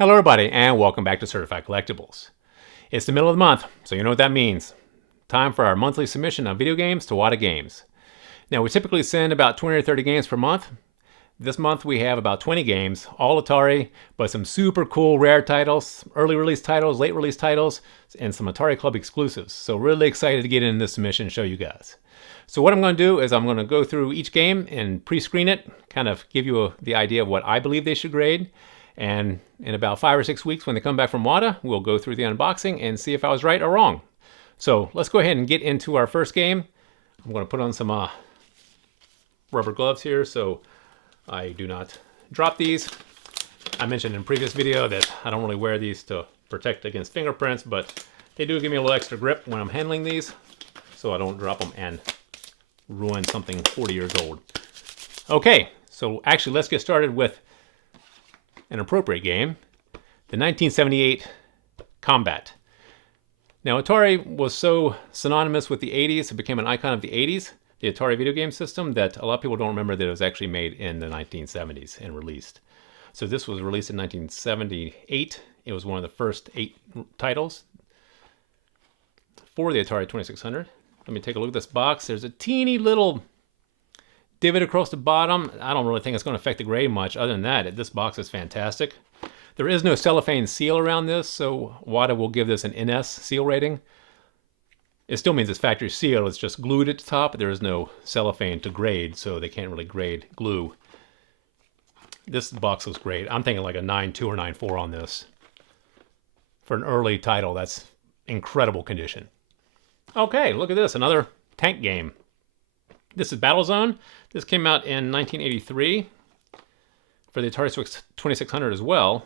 Hello everybody and welcome back to Certified Collectibles. It's the middle of the month, so you know what that means. Time for our monthly submission of video games to WATA Games. Now we typically send about 20 or 30 games per month. This month we have about 20 games, all Atari, but some super cool rare titles, early release titles, late release titles, and some Atari Club exclusives. So really excited to get into this submission and show you guys. So what I'm going to do is I'm going to go through each game and pre-screen it, kind of give you the idea of what I believe they should grade. And in about 5 or 6 weeks when they come back from WATA, we'll go through the unboxing and see if I was right or wrong. So let's go ahead and get into our first game. I'm going to put on some rubber gloves here so I do not drop these. I mentioned in a previous video that I don't really wear these to protect against fingerprints, but they do give me a little extra grip when I'm handling these so I don't drop them and ruin something 40 years old. Okay, so actually let's get started with an appropriate game, the 1978 Combat. Now Atari was so synonymous with the 80s, it became an icon of the 80s, the Atari video game system, that a lot of people don't remember that it was actually made in the 1970s and released. So this was released in 1978. It was one of the first 8 titles for the Atari 2600. Let me take a look at this box. There's a teeny little divot across the bottom. I don't really think it's going to affect the grade much. Other than that, this box is fantastic. There is no cellophane seal around this, so WATA will give this an NS seal rating. It still means it's factory sealed. It's just glued at the top. There is no cellophane to grade, so they can't really grade glue. This box looks great. I'm thinking like a 9.2 or 9.4 on this. For an early title, that's incredible condition. Okay, look at this. Another tank game. This is Battlezone. This came out in 1983 for the Atari 2600 as well.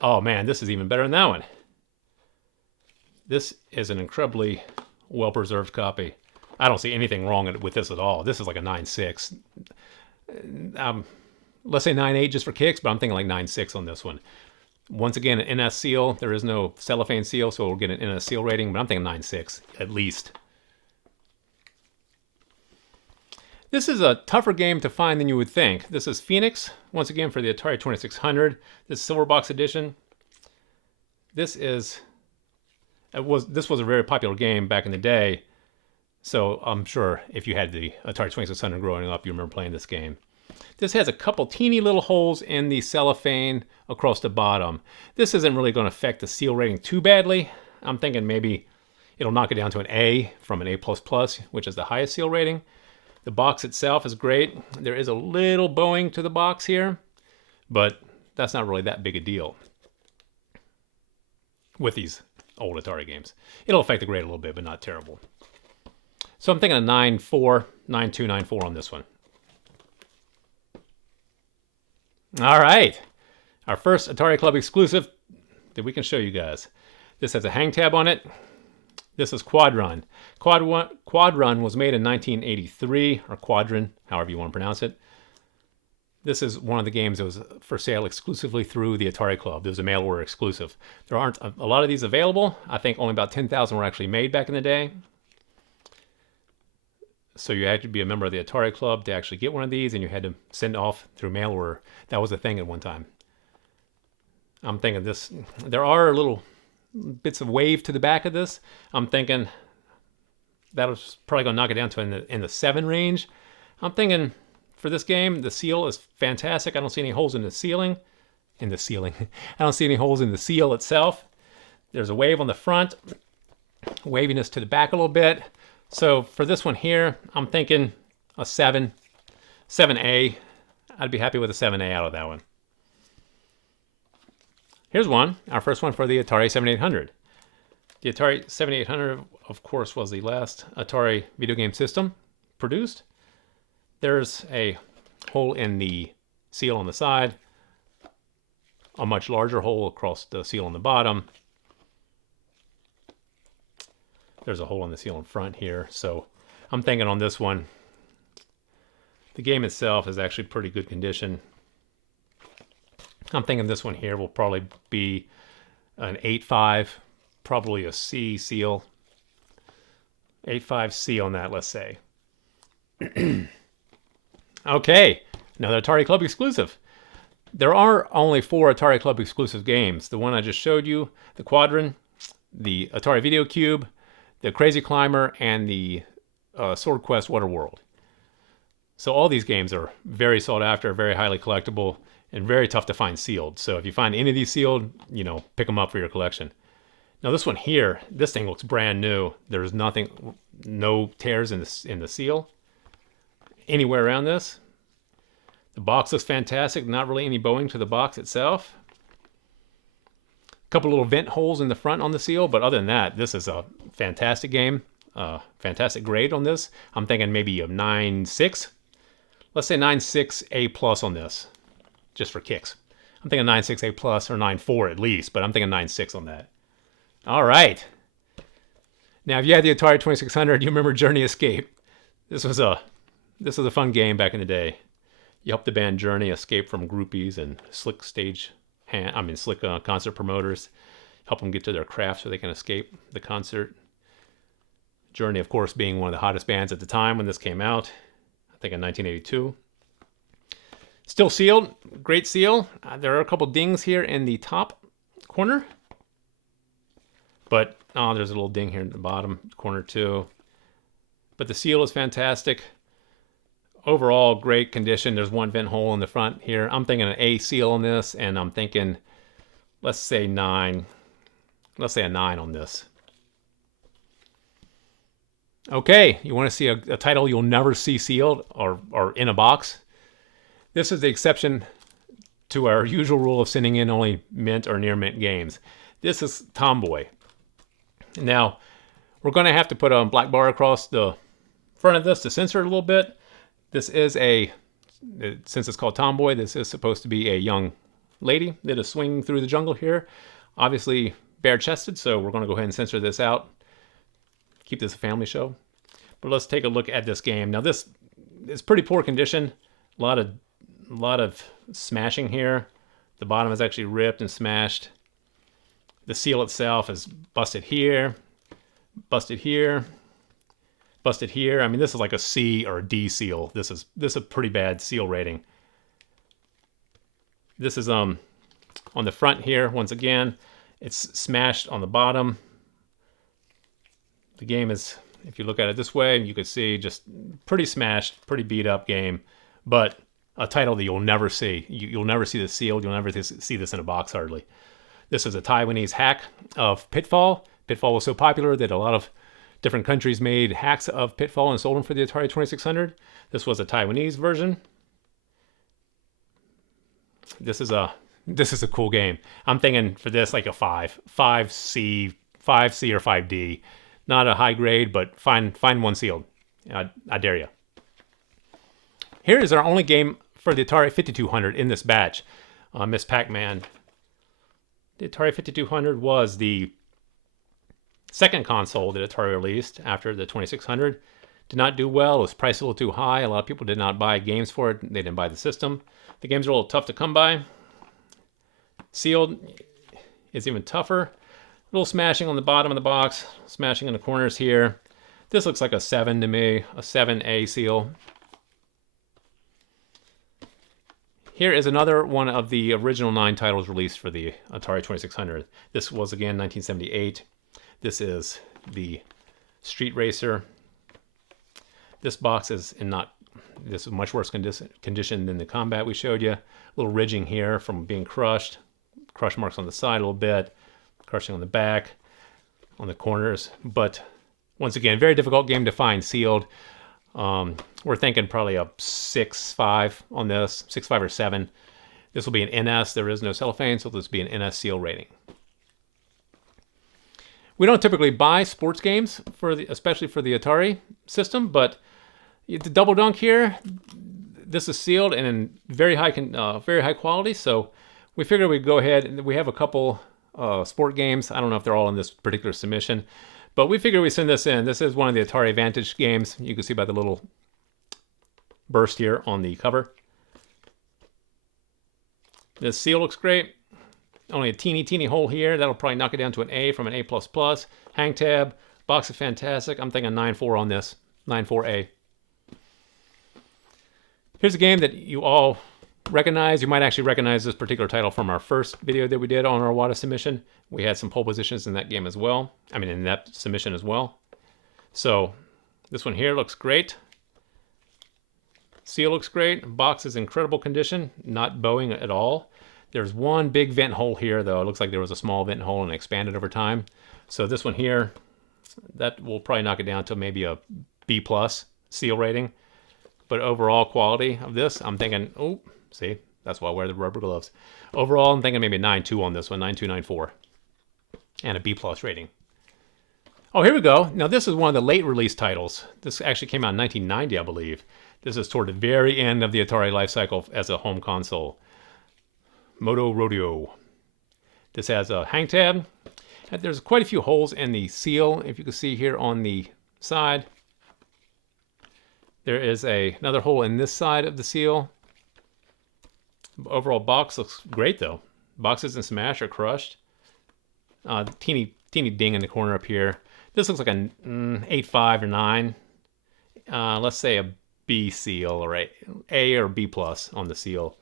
Oh man, this is even better than that one. This is an incredibly well-preserved copy. I don't see anything wrong with this at all. This is like a 9.6. Let's say 9.8 just for kicks, but I'm thinking like 9.6 on this one. Once again, an NS seal. There is no cellophane seal, so we'll get an NS seal rating, but I'm thinking 9.6 at least. This is a tougher game to find than you would think. This is Phoenix, once again for the Atari 2600. This Silver Box edition. This was a very popular game back in the day, so I'm sure if you had the Atari 2600 growing up, you remember playing this game. This has a couple teeny little holes in the cellophane across the bottom. This isn't really going to affect the seal rating too badly. I'm thinking maybe it'll knock it down to an A from an A++, which is the highest seal rating. The box itself is great. There is a little bowing to the box here, but that's not really that big a deal with these old Atari games. It'll affect the grade a little bit, but not terrible. So I'm thinking a 9.4, 9.2, 9.4 on this one. All right, our first Atari Club exclusive that we can show you guys. This has a hang tab on it. This is Quadrun. Quadrun was made in 1983, or Quadrun, however you want to pronounce it. This is one of the games that was for sale exclusively through the Atari Club. It was a mail order exclusive. There aren't a lot of these available. I think only about 10,000 were actually made back in the day. So you had to be a member of the Atari Club to actually get one of these, and you had to send off through mail order. That was a thing at one time. I'm thinking this, there are little bits of wave to the back of this. I'm thinking that was probably going to knock it down to in the 7 range. I'm thinking for this game, the seal is fantastic. I don't see any holes in the ceiling. I don't see any holes in the seal itself. There's a wave on the front, waviness to the back a little bit. So for this one here, I'm thinking a 7A. I'd be happy with a 7A out of that one. Here's one, our first one for the Atari 7800. The Atari 7800, of course, was the last Atari video game system produced. There's a hole in the seal on the side, a much larger hole across the seal on the bottom. There's a hole in the seal in front here, so I'm thinking on this one, the game itself is actually pretty good condition. I'm thinking this one here will probably be an 8.5, probably a C seal. 8.5 C on that, let's say. Okay, another Atari Club exclusive. There are only 4 Atari Club exclusive games. The one I just showed you, the Quadron, the Atari Video Cube, the Crazy Climber, and the Sword Quest Waterworld. So all these games are very sought after, very highly collectible, and very tough to find sealed. So if you find any of these sealed, pick them up for your collection. Now this one here, this thing looks brand new. There's nothing, no tears in the seal anywhere around this. The box looks fantastic. Not really any bowing to the box itself. A couple little vent holes in the front on the seal, but other than that, this is a fantastic game. Fantastic grade on this. I'm thinking maybe a 9.6. Let's say 9.6 A+ on this, just for kicks. I'm thinking 9.6 A+ or 9.4 at least, but I'm thinking 9.6 on that. All right. Now, if you had the Atari 2600, you remember Journey Escape. This was a fun game back in the day. You help the band Journey escape from groupies and slick concert promoters. Help them get to their craft so they can escape the concert. Journey, of course, being one of the hottest bands at the time when this came out. I think in 1982. Still sealed. Great seal. There are a couple dings here in the top corner. But, there's a little ding here in the bottom corner too. But the seal is fantastic. Overall, great condition. There's one vent hole in the front here. I'm thinking an A seal on this, and I'm thinking, let's say 9. Let's say a 9 on this. Okay, you want to see a title you'll never see sealed or in a box? This is the exception to our usual rule of sending in only mint or near mint games. This is Tomboy. Now, we're going to have to put a black bar across the front of this to censor it a little bit. This is since it's called Tomboy, this is supposed to be a young lady that is swinging through the jungle here. Obviously bare-chested, so we're going to go ahead and censor this out. Keep this a family show. But let's take a look at this game. Now this is pretty poor condition. A lot of smashing here. The bottom is actually ripped and smashed. The seal itself is busted here, busted here, busted here. I mean, this is like a C or a D seal. This is a pretty bad seal rating. This is on the front here. Once again, it's smashed on the bottom. The game is, if you look at it this way, you can see just pretty smashed, pretty beat up game, but a title that you'll never see. You'll never see this sealed. You'll never see this in a box hardly. This is a Taiwanese hack of Pitfall. Pitfall was so popular that a lot of different countries made hacks of Pitfall and sold them for the Atari 2600. This was a Taiwanese version. This is a cool game. I'm thinking for this like a 5C or 5D. Not a high grade, but find one sealed. I dare you. Here is our only game for the Atari 5200 in this batch. Miss Pac-Man. The Atari 5200 was the second console that Atari released after the 2600. Did not do well. It was priced a little too high. A lot of people did not buy games for it. They didn't buy the system. The games are a little tough to come by. Sealed is even tougher. A little smashing on the bottom of the box. Smashing in the corners here. This looks like a 7 to me. A 7A seal. Here is another one of the original 9 titles released for the Atari 2600. This was again 1978. This is the Street Racer. This box is this is much worse condition than the Combat we showed you. A little ridging here from being crushed. Crush marks on the side a little bit. Crushing on the back, on the corners. But once again, very difficult game to find sealed. We're thinking probably a 6.5 on this, 6.5 or 7. This will be an NS. There is no cellophane, so this will be an NS seal rating. We don't typically buy sports games especially for the Atari system, but the Double Dunk here, this is sealed and in very high quality. So we figured we'd go ahead and we have a couple sport games. I don't know if they're all in this particular submission, but we figured we'd send this in. This is one of the Atari Vantage games. You can see by the little burst here on the cover. This seal looks great. Only a teeny hole here. That'll probably knock it down to an A from an A++. Hang tab. Box is fantastic. I'm thinking 9.4 on this. 9.4A. Here's a game that you all recognize, you might actually recognize this particular title from our first video that we did on our WATA submission. We had some pole positions in that game as well. I mean, in that submission as well. So this one here looks great. Seal looks great. Box is in incredible condition, not bowing at all. There's one big vent hole here, though. It looks like there was a small vent hole and expanded over time. So this one here, that will probably knock it down to maybe a B+ seal rating. But overall quality of this, I'm thinking, oh, see, that's why I wear the rubber gloves. Overall, I'm thinking maybe 9.2 on this one, 9.2, 9.4, and a B+ rating. Oh, here we go. Now, this is one of the late release titles. This actually came out in 1990, I believe. This is toward the very end of the Atari life cycle as a home console. Moto Rodeo. This has a hang tab. There's quite a few holes in the seal, if you can see here on the side. There is another hole in this side of the seal. Overall box looks great, though. Box isn't smashed or crushed. Teeny ding in the corner up here. This looks like an 8.5 or 9. Let's say a B seal, or A or B+ on the seal.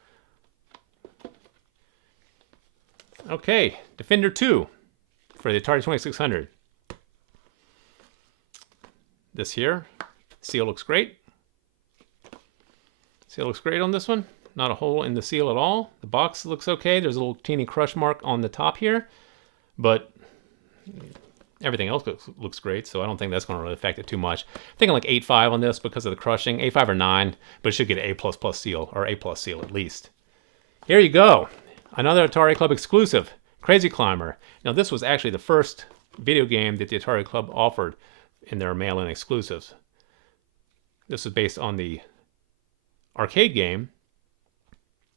Okay, Defender 2 for the Atari 2600. This here, seal looks great. Seal looks great on this one. Not a hole in the seal at all. The box looks okay. There's a little teeny crush mark on the top here, but everything else looks great, so I don't think that's going to really affect it too much. I'm thinking like 8.5 on this because of the crushing. 8.5 or 9, but it should get an A++ seal, or A+ seal at least. Here you go. Another Atari Club exclusive, Crazy Climber. Now, this was actually the first video game that the Atari Club offered in their mail-in exclusives. This is based on the arcade game,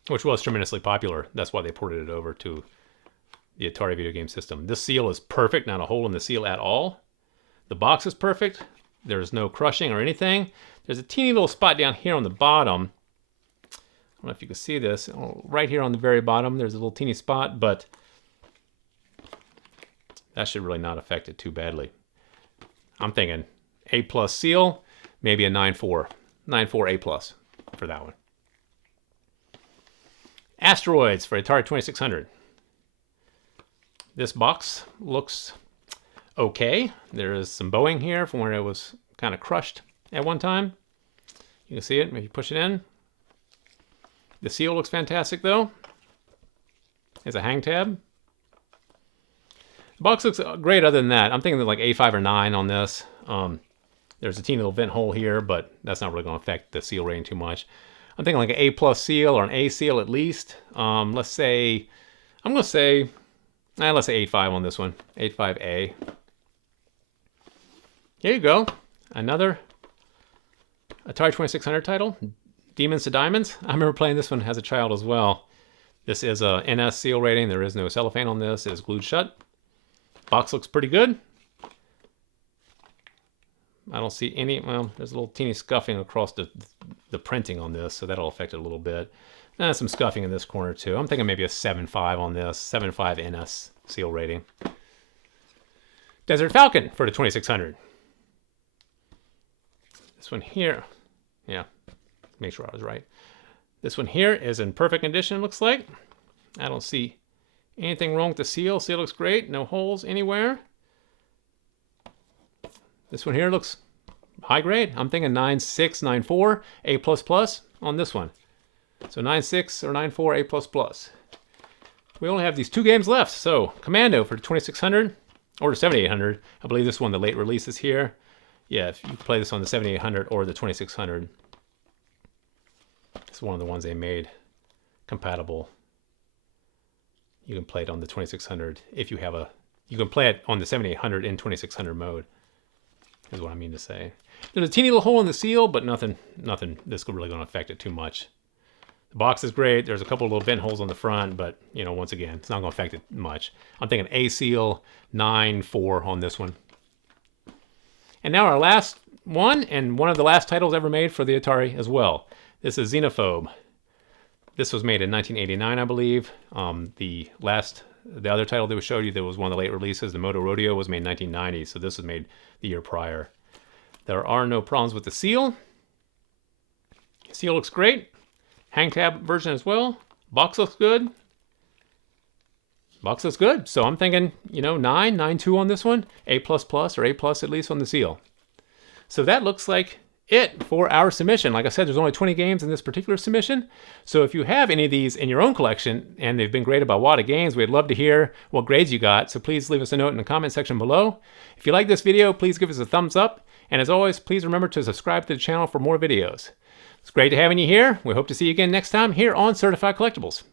which was tremendously popular. That's why they ported it over to the Atari video game system. This seal is perfect, not a hole in the seal at all. The box is perfect. There's no crushing or anything. There's a teeny little spot down here on the bottom. I don't know if you can see this. Right here on the very bottom, there's a little teeny spot, but that should really not affect it too badly. I'm thinking A+ seal, maybe a 9.4. 9.4 A+ for that one. Asteroids for Atari 2600. This box looks okay. There is some bowing here from where it was kind of crushed at one time. You can see it if you push it in. The seal looks fantastic, though. There's a hang tab. The box looks great other than that. I'm thinking like 8.5 or 9 on this. There's a teeny little vent hole here, but that's not really going to affect the seal rating too much. I'm thinking like an A+ seal or an A seal at least. Let's say 8.5 on this one. 8.5A. There you go. Another Atari 2600 title. Demons to Diamonds. I remember playing this one as a child as well. This is a NS seal rating. There is no cellophane on this. It is glued shut. Box looks pretty good. I don't see any, well, there's a little teeny scuffing across the printing on this, so that'll affect it a little bit. And some scuffing in this corner too. I'm thinking maybe a 7.5 on this. 7.5 NS seal rating. Desert Falcon for the 2600. This one here, yeah, make sure I was right. This one here is in perfect condition, it looks like. I don't see anything wrong with the seal. Seal looks great. No holes anywhere. This one here looks high grade. I'm thinking 9.6, 9.4, A++ on this one. So 9.6 or 9.4, A++. We only have these 2 games left. So Commando for the 2600 or the 7800. I believe this one, the late releases here. Yeah, if you play this on the 7800 or the 2600, it's one of the ones they made compatible. You can play it on the 2600 if you have you can play it on the 7800 in 2600 mode, is what I mean to say. There's a teeny little hole in the seal, but nothing that's really going to affect it too much. The box is great. There's a couple of little vent holes on the front, but, you know, once again, it's not going to affect it much. I'm thinking A seal, 9.4 on this one. And now our last one, and one of the last titles ever made for the Atari as well. This is Xenophobe. This was made in 1989, I believe. The other title that we showed you that was one of the late releases, the Moto Rodeo, was made in 1990, so this was made the year prior. There are no problems with the seal. The seal looks great. Hang tab version as well. Box looks good. Box looks good. So I'm thinking, 9.2 on this one. A++ or A+ at least on the seal. So that looks like it for our submission. Like I said, there's only 20 games in this particular submission. So if you have any of these in your own collection and they've been graded by WATA Games, we'd love to hear what grades you got. So please leave us a note in the comment section below. If you like this video, please give us a thumbs up. And as always, please remember to subscribe to the channel for more videos. It's great to having you here. We hope to see you again next time here on Certified Collectibles.